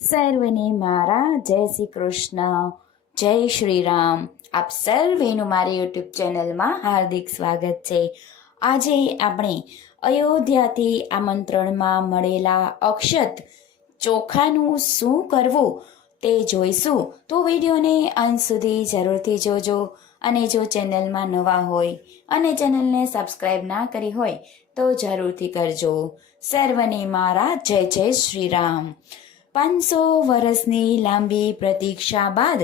સર્વને મારા જય શ્રી કૃષ્ણ, જય શ્રી રામ. આપ સર્વેનું મારી યુટ્યુબ ચેનલમાં હાર્દિક સ્વાગત છે. આજે આપણે અયોધ્યાથી આમંત્રણમાં મળેલા અક્ષત ચોખાનું શું કરવું તે જોઈશું. તો વિડીયોને અંત સુધી જરૂરથી જોજો. અને જો ચેનલમાં નવા હોય અને ચેનલને સબસ્ક્રાઈબ ના કરી હોય તો જરૂરથી કરજો. સર્વને મારા જય જય શ્રી રામ. 500 વર્ષની લાંબી પ્રતીક્ષા બાદ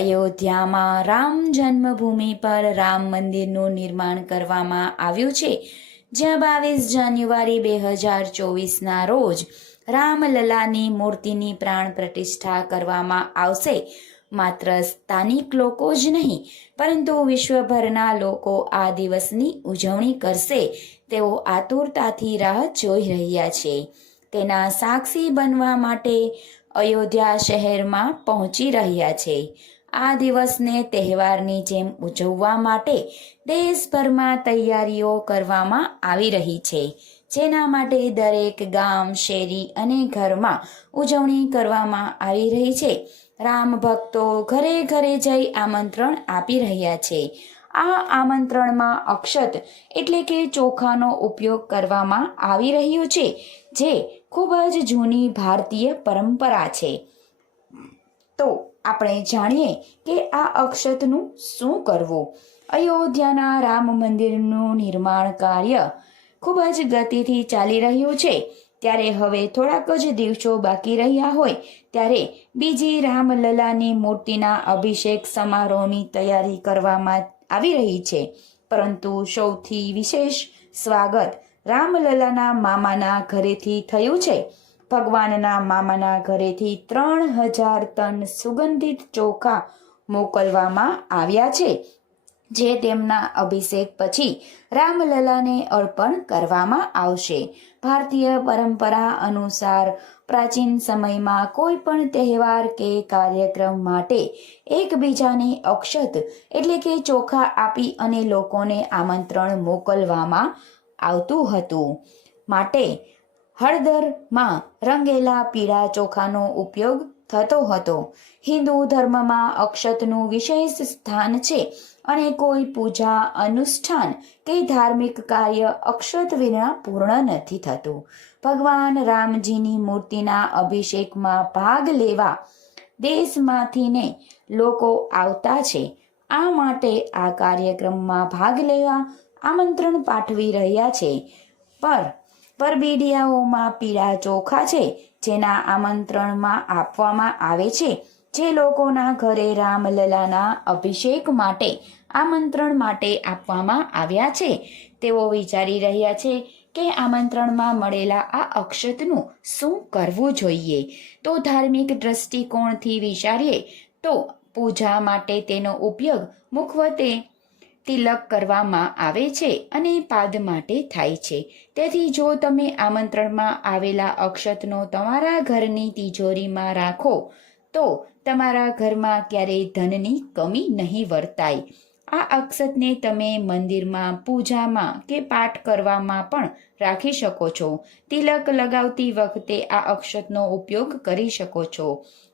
અયોધ્યામાં રામ જન્મભૂમિ પર રામ મંદિરનું નિર્માણ કરવામાં આવ્યું છે, જ્યાં 22 જાન્યુઆરી 2024ના રોજ રામલલાની મૂર્તિની પ્રાણ પ્રતિષ્ઠા કરવામાં આવશે. માત્ર સ્થાનિક લોકો જ નહીં, પરંતુ વિશ્વભરના લોકો આ દિવસની ઉજવણી કરશે તેઓ આતુરતાથી રાહ જોઈ રહ્યા છે. તેના સાક્ષી બનવા માટે અયોધ્યા શહેરમાં પહોંચી રહ્યા છે. આ દિવસને તહેવારની જેમ ઉજવવા માટે દેશભરમાં તૈયારીઓ કરવામાં આવી રહી છે, જેના માટે દરેક ગામ, શેરી અને ઘરમાં ઉજવણી કરવામાં આવી રહી છે. રામ ભક્તો ઘરે ઘરે જઈ આમંત્રણ આપી રહ્યા છે. આ આમંત્રણમાં અક્ષત એટલે કે ચોખાનો ઉપયોગ કરવામાં આવી રહ્યો છે, જે ખૂબ જ જૂની ભારતીય પરંપરા છે. તો આપણે જાણીએ કે આ અક્ષતનું શું કરવું. અયોધ્યાના રામ મંદિરનું નિર્માણ કાર્ય ખૂબ જ ગતિથી ચાલી રહ્યું છે. ત્યારે હવે થોડાક જ દિવસો બાકી રહ્યા હોય ત્યારે બીજી રામલલાની મૂર્તિના અભિષેક સમારોહની તૈયારી કરવામાં આવી રહી છે. પરંતુ સૌથી વિશેષ સ્વાગત રામલલાના મામાના ઘરેથી થયું છે. ભગવાનના મામાના ઘરેથી 3000 ટન સુગંધિત ચોખા મોકલવામાં આવ્યા છે, જે તેમના અભિષેક પછી રામલલાને અર્પણ કરવામાં આવશે. ભારતીય પરંપરા અનુસાર પ્રાચીન સમયમાં કોઈ પણ તહેવાર કે કાર્યક્રમ માટે એકબીજાને અક્ષત એટલે કે ચોખા આપી અને લોકોને આમંત્રણ મોકલવામાં આવતું હતું. માટે હળદરમાં રંગેલા પીળા ચોખાનો ઉપયોગ થતો હતો. હિન્દુ ધર્મમાં અક્ષતનું વિશેષ સ્થાન છે અને કોઈ પૂજા, અનુષ્ઠાન કે ધાર્મિક કાર્ય અક્ષત વિના પૂર્ણ નથી થતું. ભગવાન રામજીની મૂર્તિના અભિષેકમાં ભાગ લેવા દેશમાંથીને લોકો આવતા છે. આ માટે આ કાર્યક્રમમાં ભાગ લેવા આમંત્રણ પાઠવી રહ્યા છે. પરબીડિયાઓમાં પીળા ચોખા છે, જેના આમંત્રણમાં આપવામાં આવે છે. જે લોકોના ઘરે રામલલાના અભિષેક માટે આમંત્રણ માટે આપવામાં આવ્યા છે, તેઓ વિચારી રહ્યા છે કે આમંત્રણમાં મળેલા આ અક્ષતનું શું કરવું જોઈએ. તો ધાર્મિક દ્રષ્ટિકોણથી વિચારીએ તો પૂજા માટે તેનો ઉપયોગ મુખ્યત્વે તિલક કરવામાં આવે છે અને પાદ માટે થાય છે. તેથી જો તમે આમંત્રણમાં આવેલા અક્ષતનો તમારા ઘરની તિજોરીમાં રાખો તો તમારા ઘરમાં ક્યારેય ધનની કમી નહીં વર્તાય. આ અક્ષતને તમે મંદિરમાં, પૂજામાં કે પાઠ કરવામાં પણ રાખી શકો છો. તિલક લગાવતી વખતે આ અક્ષતનો ઉપયોગ કરી શકો છો,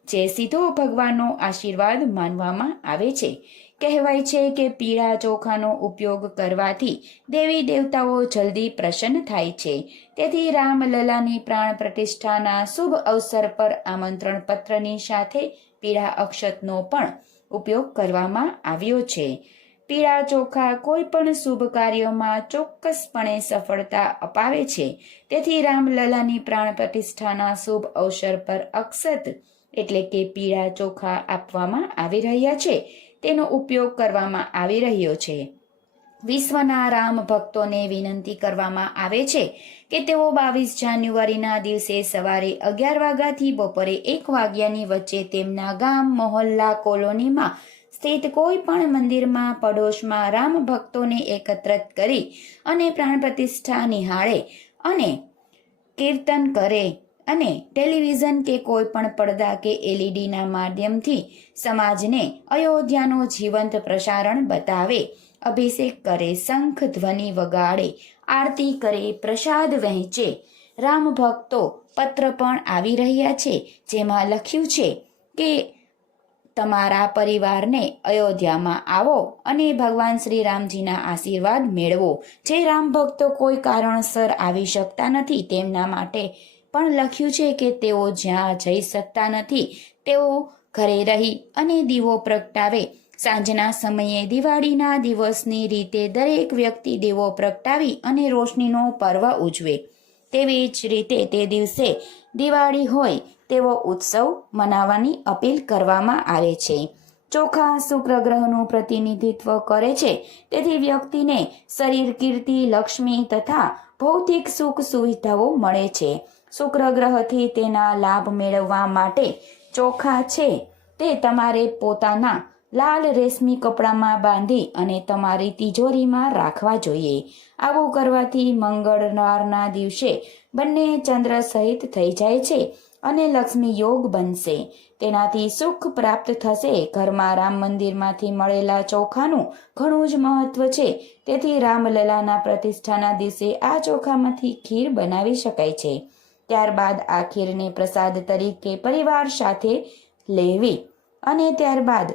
જે સીધો ભગવાનનો આશીર્વાદ માનવામાં આવે છે. કહેવાય છે કે પીળા ચોખાનો ઉપયોગ કરવાથી દેવી દેવતાઓ જલ્દી પ્રસન્ન થાય છે. તેથી રામલલાની પ્રાણ પ્રતિષ્ઠાના શુભ અવસર પર આમંત્રણ પત્રની સાથે પીળા અક્ષતનો પણ ઉપયોગ કરવામાં આવ્યો છે. પીળા ચોખા કોઈ પણ શુભ કાર્યોમાં ચોક્કસપણે સફળતા અપાવે છે. તેથી રામલલાની પ્રાણ પ્રતિષ્ઠાના શુભ અવસર પર અક્ષત એટલે કે પીળા ચોખા આપવામાં આવી રહ્યા છે. તેનો ઉપયોગ કરવામાં આવી રહ્યો છે. વિશ્વના રામ ભક્તોને વિનંતી કરવામાં આવે છે કે તેઓ 22 જાન્યુઆરીના દિવસે સવારે 11 વાગ્યાથી બપોરે 1 વાગ્યાની વચ્ચે તેમના ગામ, મહોલ્લા, કોલોનીમાં સ્થિત કોઈ પણ મંદિરમાં પડોશમાં રામ ભક્તોને એકત્રિત કરી અને પ્રાણ પ્રતિષ્ઠા નિહાળે અને કીર્તન કરે અને ટેલિવિઝન કે કોઈ પણ પડદા કે એલઈડીના માધ્યમથી સમાજને અયોધ્યાનો જીવંત પ્રસારણ બતાવે, અભિષેક કરે, શંખ ધ્વનિ વગાડે, આરતી કરે, પ્રસાદ વહેંચે, રામ ભક્તો પત્ર પણ આવી રહ્યા છે, જેમાં લખ્યું છે કે તમારા પરિવારને અયોધ્યામાં આવો અને ભગવાન શ્રી રામજીના આશીર્વાદ મેળવો. જે રામ ભક્તો કોઈ કારણસર આવી શકતા નથી તેમના માટે પણ લખ્યું છે કે તેઓ જ્યાં જઈ શકતા નથી તેઓ ઘરે રહી અને દીવો પ્રગટાવે. સાંજના સમયે દિવાળીના દિવસની રીતે દરેક વ્યક્તિ દીવો પ્રગટાવી અને રોશનીનો પર્વ ઉજવે. તેવી જ રીતે તે દિવસે દિવાળી હોય તેવો ઉત્સવ મનાવવાની અપીલ કરવામાં આવે છે. ચોખા શુક્ર ગ્રહનું પ્રતિનિધિત્વ કરે છે, તેથી વ્યક્તિને શરીર, કીર્તિ, લક્ષ્મી તથા ભૌતિક સુખ સુવિધાઓ મળે છે. શુક્ર ગ્રહથી તેના લાભ મેળવવા માટે ચોખા છે તે તમારે પોતાના લાલ રેશમી કપડામાં બાંધી અને તમારી તિજોરીમાં રાખવા જોઈએ. આવું કરવાથી મંગળવારના દિવસે બંને ચંદ્ર સહિત થઈ જાય છે અને લક્ષ્મી યોગ બનશે. તેનાથી સુખ પ્રાપ્ત થશે. ઘરમાં રામ મંદિરમાંથી મળેલા ચોખાનું ઘણું જ મહત્વ છે, તેથી રામલલાના પ્રતિષ્ઠાના દિવસે આ ચોખામાંથી ખીર બનાવી શકાય છે. ત્યારબાદ આ ખીરને પ્રસાદ તરીકે પરિવાર સાથે લેવી અને ત્યારબાદ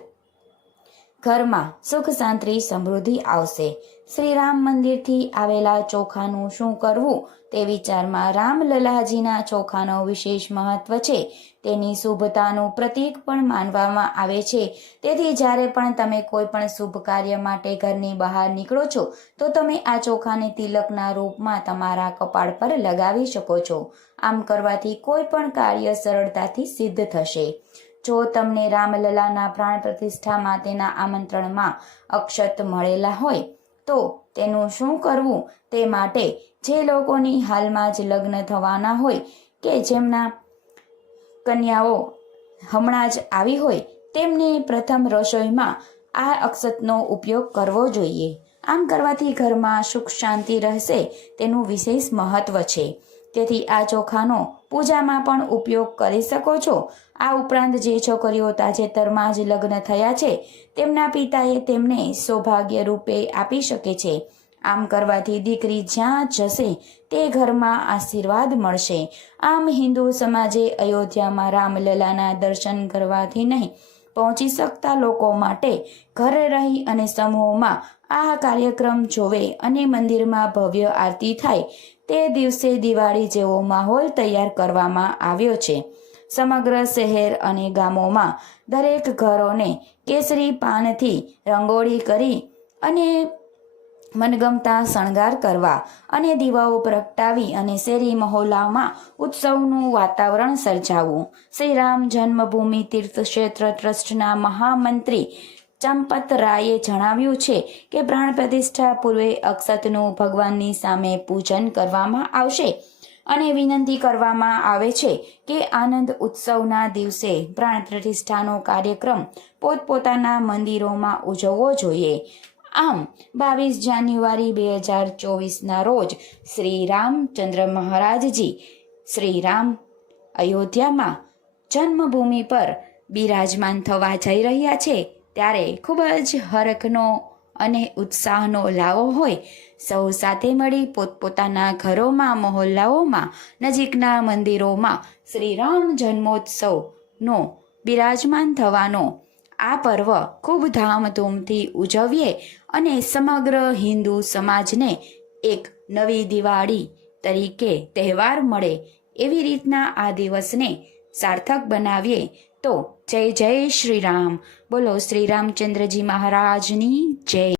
ઘરમાં સુખ, શાંતિ, સમૃદ્ધિ આવશે. શ્રી રામ મંદિરથી આવેલા ચોખાનું શું કરવું તે વિચારમાં રામલલાજીના ચોખાનો વિશેષ મહત્વ છે. તેની શુભતાનું પ્રતીક પણ માનવામાં આવે છે. તેથી જ્યારે પણ તમે કોઈ પણ શુભ કાર્ય માટે ઘરની બહાર નીકળો છો તો તમે આ ચોખાને તિલકના રૂપમાં તમારા કપાળ પર લગાવી શકો છો. આમ કરવાથી કોઈ પણ કાર્ય સરળતાથી સિદ્ધ થશે. જો તમને રામલલાના પ્રાણ પ્રતિષ્ઠા માટેના આમંત્રણમાં અક્ષત મળેલા હોય તો તેનું શું કરવું તે માટે જે લોકોની હાલમાં જ લગ્ન થવાના હોય કે જેમના કન્યાઓ હમણાં જ આવી હોય તેમને પ્રથમ રસોઈમાં આ અક્ષતનો ઉપયોગ કરવો જોઈએ. આમ કરવાથી ઘરમાં સુખ શાંતિ રહેશે, તેનું વિશેષ મહત્વ છે. તેથી આ ચોખાનો પૂજામાં પણ ઉપયોગ કરી શકો છો. આ ઉપરાંત જે છોકરીઓ તાજેતરમાં જ લગ્ન થયા છે તેમના પિતાએ તેમને સૌભાગ્ય રૂપે આપી શકે છે. આમ કરવાથી દીકરી જ્યાં જશે તે ઘરમાં આશીર્વાદ મળશે. આમ હિન્દુ સમાજે અયોધ્યામાં રામલલાના દર્શન કરવાથી નહીં પહોંચી શકતા લોકો માટે ઘરે રહી અને સમૂહમાં આ કાર્યક્રમ જોવે અને મંદિરમાં ભવ્ય આરતી થાય તે દિવસે દિવાળી જેવો માહોલ તૈયાર કરવામાં આવ્યો છે. સમગ્ર શહેર અને ગામોમાં દરેક ઘરોને કેસરી પાનથી રંગોળી કરી અને મનગમતા શણગાર કરવા અને દીવાઓ પ્રગટાવી અને શેરી મહોલ્લામાં ઉત્સવનું વાતાવરણ સર્જાવવું. શ્રી રામ જન્મભૂમિ તીર્થક્ષેત્ર ટ્રસ્ટના મહામંત્રી ચંપત રાયે જણાવ્યું છે કે પ્રાણ પ્રતિષ્ઠા પૂર્વે અક્ષતનું ભગવાનની સામે પૂજન કરવામાં આવશે અને વિનંતી કરવામાં આવે છે કે આનંદ ઉત્સવના દિવસે પ્રાણ પ્રતિષ્ઠાનો કાર્યક્રમ પોતપોતાના મંદિરોમાં ઉજવવો જોઈએ. આમ 22 જાન્યુઆરી 2024ના રોજ શ્રી રામચંદ્ર મહારાજજી શ્રી રામ અયોધ્યામાં જન્મભૂમિ પર બિરાજમાન થવા જઈ રહ્યા છે, ત્યારે ખૂબ જ હરખનો અને ઉત્સાહનો લાવો હોય. સૌ સાથે મળી પોતપોતાના ઘરોમાં, મહોલ્લાઓમાં, નજીકના મંદિરોમાં શ્રી રામ જન્મોત્સવનો બિરાજમાન થવાનો આ પર્વ ખૂબ ધામધૂમથી ઉજવીએ અને સમગ્ર હિન્દુ સમાજને એક નવી દિવાળી તરીકે તહેવાર મળે એવી રીતના આ દિવસને સાર્થક બનાવીએ. તો જય જય શ્રી રામ. બોલો શ્રી રામચંદ્રજી મહારાજની જય.